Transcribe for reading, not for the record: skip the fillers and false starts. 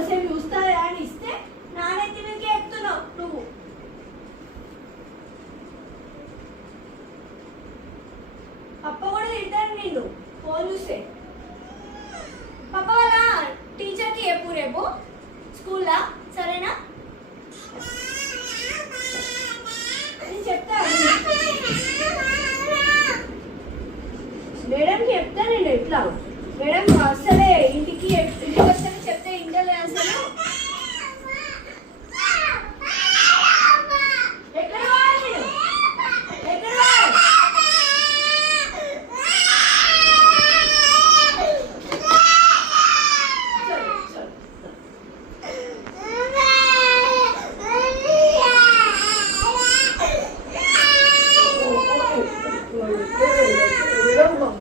కొద్దిసేపు చూస్తారా అని ఇస్తే నానెత్తి మీదకి ఎక్కుతున్నావు నువ్వు. పప్ప కూడా తింటాను నిన్ను ఫోన్ చూస్తే. పప్ప వాళ్ళ టీచర్కి చెప్పు రేపు స్కూల్లా, సరేనా? నేను చెప్తాను మేడంకి చెప్తా. నేను ఎట్లా మేడం అసలే ఇంటికి వస్తే చెప్తే ఇంటర్వ్యూ అసలు